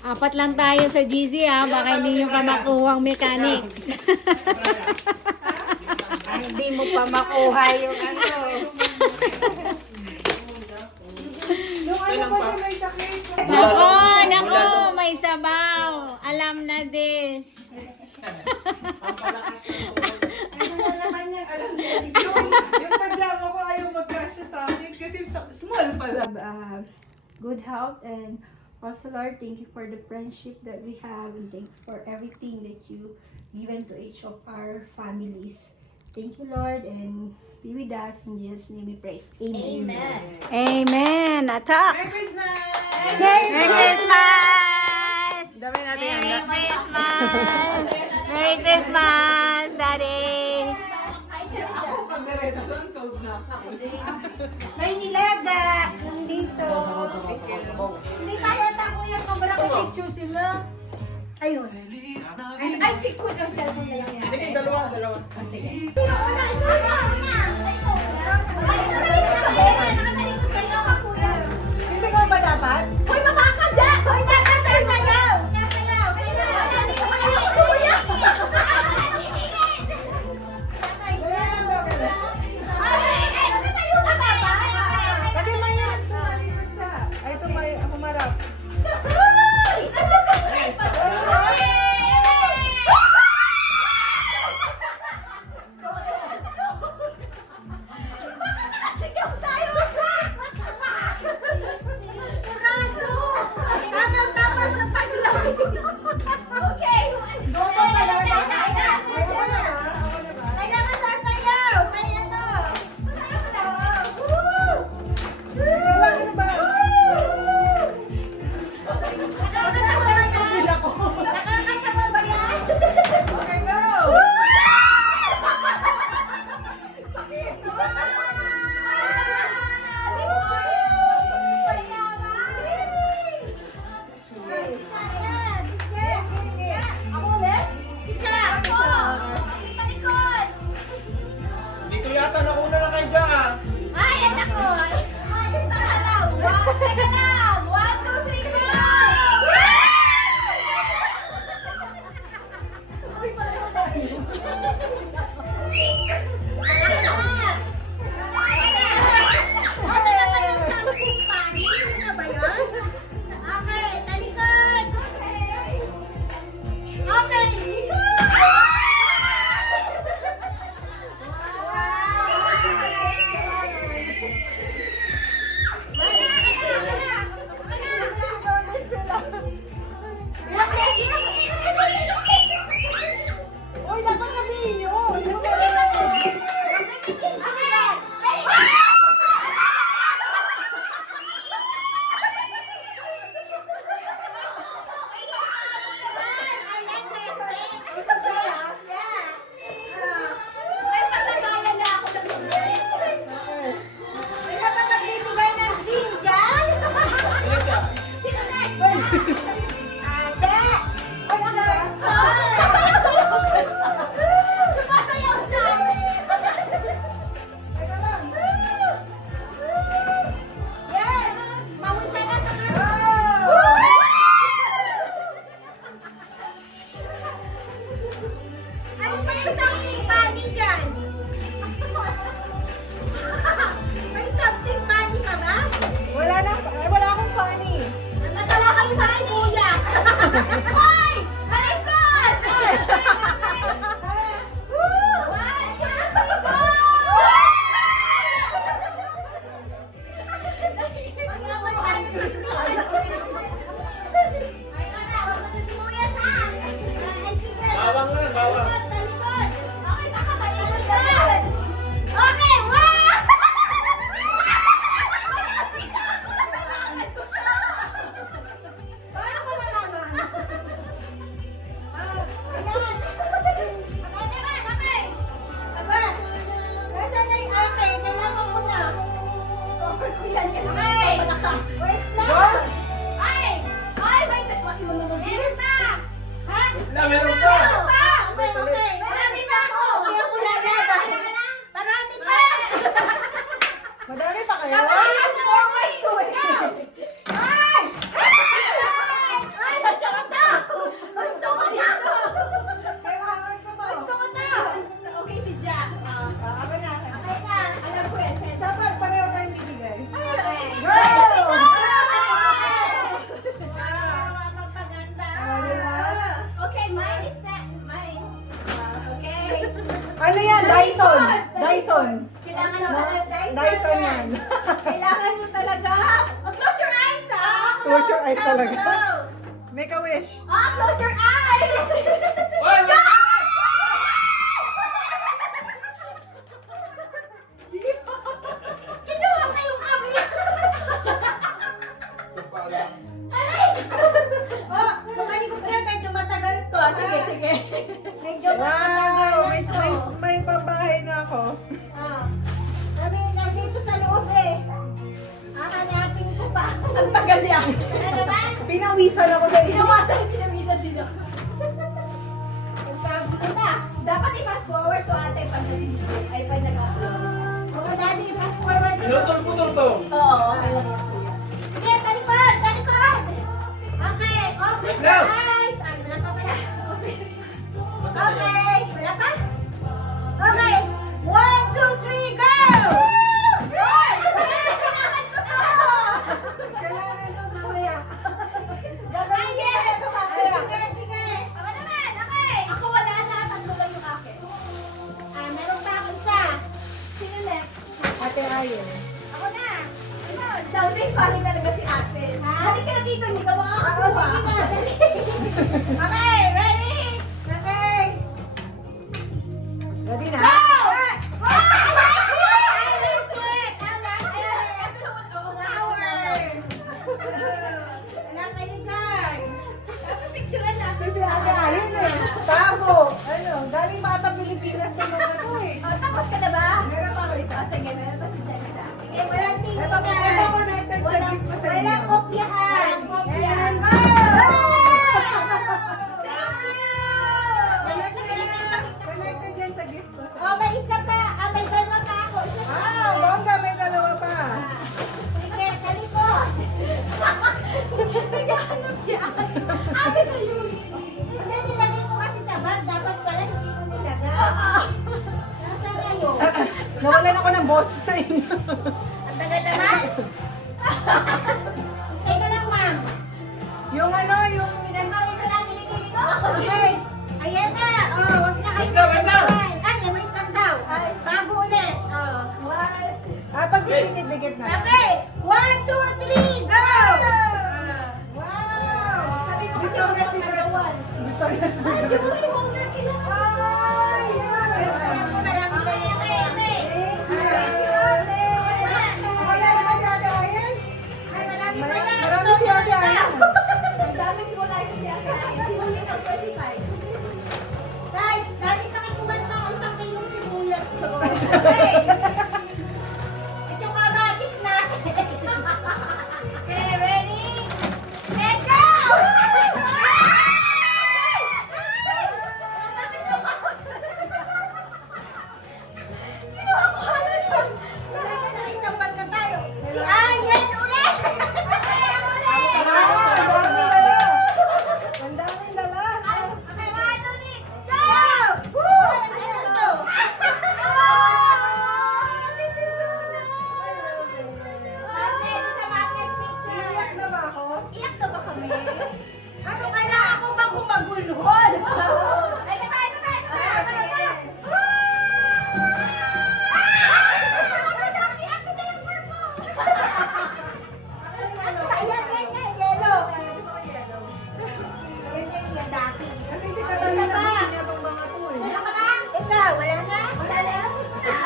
Apat lang tayo sa GC ha. Baka hindi nyo pa makuha ang mechanics. Hindi mo pa makuha yung ano. Yung ano ba siya may sakit? Nako, may sabaw. Alam na this. Ano na naman yung alam niya? Yung pajama ko ayaw mag-crush sa akin kasi small pala. Good health and also Lord, thank you for the friendship that we have and thank you for everything that you given to each of our families. Thank you Lord and be with us in Jesus' name we pray. Amen. Amen. Attack. Merry Christmas! Merry Christmas! Dami natin yan. Merry Christmas! Merry Christmas, Daddy! Ako pag-nareta sa sold na. May nilaga nandito. Hindi kaya tayo yung kamera ko picture sila. Ayun. Ay, si Kuya ang cellphone na lang yan. Sige, dalawa. Sino ko na? Ito na! Ay, nakatalikod kayo ka, Kuya. Kasi nga ba dapat? Uy, makakadya! Uy, dapat sasayaw! Sasayaw! Kuya! Kasi mahirap to, malipot siya. Ay, ito may humarap. Okay, go! Hindi ko yata nauna na kayo dyan ah. Uy, dapat sabihin yun. Wala akong funny. Bawang lang, bawang. Na, meron pa. Madami pa kayo? Ay! Kailangan mo talaga. Oh, close your eyes, ah. Close your eyes talaga. Close. Make a wish. Ah, close your eyes. Oy, Kinuha ko yung kami. Oh, lumalikot ka. Medyo matagal to. Sige, sige. Medyo Wow! May, matagal may, to. may pambahay na ako. Ah. Sabi, nandito sa loob eh. Hahanapin ko pa. Ang tagal niya. Ano naman? Pinawisan ako sa inyo. Pinamisan din ako. Ang sabi ko na. Dapat i-fast forward to ate pag ay pag nag-upload. Oo, daddy, i-fast forward to. Pinutol-putol to. Oo, okay lang yan. Sige, talikod, talikod. Okay, open Wait your now. eyes. Ay, wala pa pala. Okay, wala pa? Okay, 1, 2, 3, go! Kailangan ko to! Kailangan nyo mamaya. Ay, yes! Sige, sige. Ako naman, okay. Ako wala na, tatlo lang yung akin. Meron pa ako isa. Sino next? Ate Ayen. Ako na. Ayun. Sounds funny talaga si ate. Halik ka na dito, hindi ka makakakuha. Sige na, dali. Okay, ready? Okay. Ready na? Go! I like it! I like it! Flower! Wala kayo dyan. Dapat picturean natin Si Ate Ayen eh. Tamo. Ano, galing bata Pilipinas sa mga to eh. Oh, tapos ka na ba? Meron pa ako isa. Oh, sige, meron pa si Jessica. Sige, walang tingin Ito, ito connected sa gift ko sa inyo. Walang kopyahan. Walang Kopyahan. kopyahan. Connected yan sa gift ko. Oh, may isa pa. May dalawa pa ako. Isa pa. Ah, bongga, may dalawa pa. Sige, talikod. Naghahanap siya. Akin na yun. Hindi, nilagay ko kasi sa bag. Dapat pala hindi ko nilagay. Nasaan na yun? Nawalan ako ng boss sa inyo. Ang tagal naman. Teka lang, ma'am. Yung ano, yung... Ilan ba isa lang kilikili ko? Okay. Ayan na. Oh, wag na kayo. Wait na, wait na. Ay, wait lang daw. Bago ulit. Oh. Ah, pag dikit-dikit na. Okay. 1, 2, 3, go! Wow! Sabi ko kasi Victoria's ako Secret. nagawan. Victoria's Ay, Secret. Julie Wonder kilala. Ay, marami kayo. Okay, okay. Wala naman si Ate Ayen. Ay, marami pa yan. Marami si Ate Ayen. Ang dami ko lang si Ate Ayen. Sinulit ang 25. Guys, dami sa katuman pa ako isang kilong sibuyas. Okay. Ito yung kamatis natin. Okay, ready? Set, go! Kinuha ko halos yun. Wala ka nakita pagka tayo. Si Ayen ulit! Ayen ulit! Ang daming dala. Okay, one ulit. Go! Woo! Ano to? This is so nice! Ate, sa market picture. Iyak na ba ako? Iyak na ba kami? Ano kailangan ko bang humagulhol? Ay, ito ba? Ayan, ganyan, yellow. Ganyan yung dati. Kasi si Catalina gusto niya itong mga to eh. Wala ka ba? Ikaw, wala na? Wala na?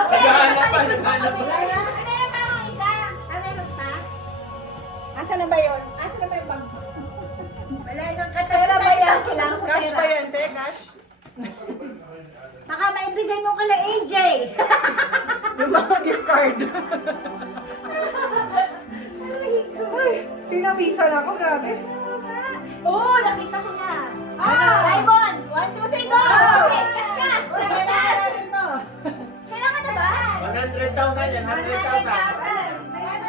Okay. Naghahanap pa, naghahanap pa. Wala na? Meron pa akong isa. Meron pa? Asa na ba yun? Asa na ba yung bag? Wala nang katapos ba yan? Kailangan ko Cash pera. pa yan, te? Cash? Baka maibigay mo kala AJ. Yung mga gift card. Ay, pinawisan ako, grabe. Oo, nakita ko na. Simon! 1, 2, 3, go! Okay, kaskas! Kaskas! Kailangan na ba? 100,000 yan, 100,000.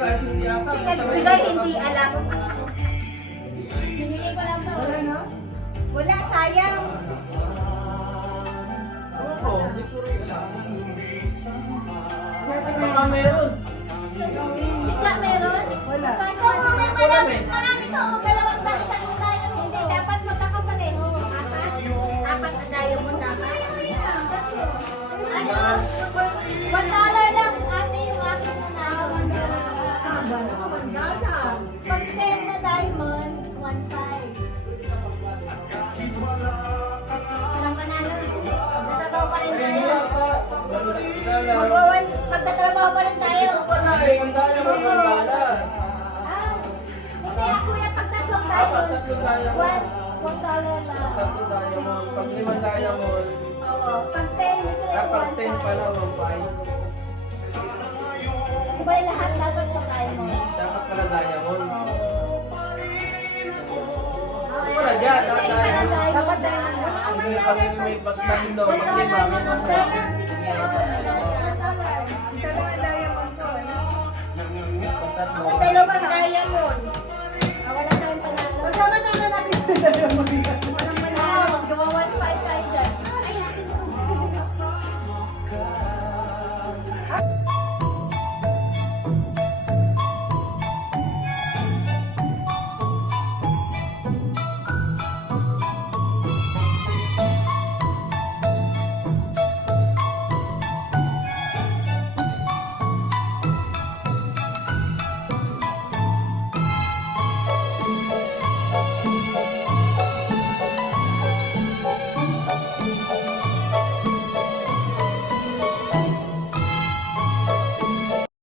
kahit hindi ata. Bigay hindi alam. Binili ko lang to. Wala na? Wala, sayang. Oo, hindi ko rin alam. Baka meron. Si Cha meron? Wala. Oo, may marami to. Dalawang dahil tayo. Hindi, dapat magkakapareho. Apat na diamond dapat. Ano? $1 lang ate yung akin na Pag 10 na diamond, 1.5. Walang panalo. Natatrabaho pa rin Hindi tayo. ata. Wala. Magtatrabaho pa rin tayo. Ito pa na eh. Ang daya mo ng bala. Ah, hindi ako yung pag tatlong Dapat diamond. tatlong daya mo. $1 lang. Tatlong daya mo. Pag 5 daya mo. Oo, pag 10 ito yung Dapat 10 pa 1.5. lang ang 5. Diba yung lahat dapat pa diamond? Dapat pala daya mo. Wala dyan. Dapat diamond. Hindi pag may pagtalino. Pag may mami mo. Sayang din Isa lang ang diamond ko. Pag tatlo. Dalawang diamond. Wala tayong panalo. Kasama-sama natin sa diamond.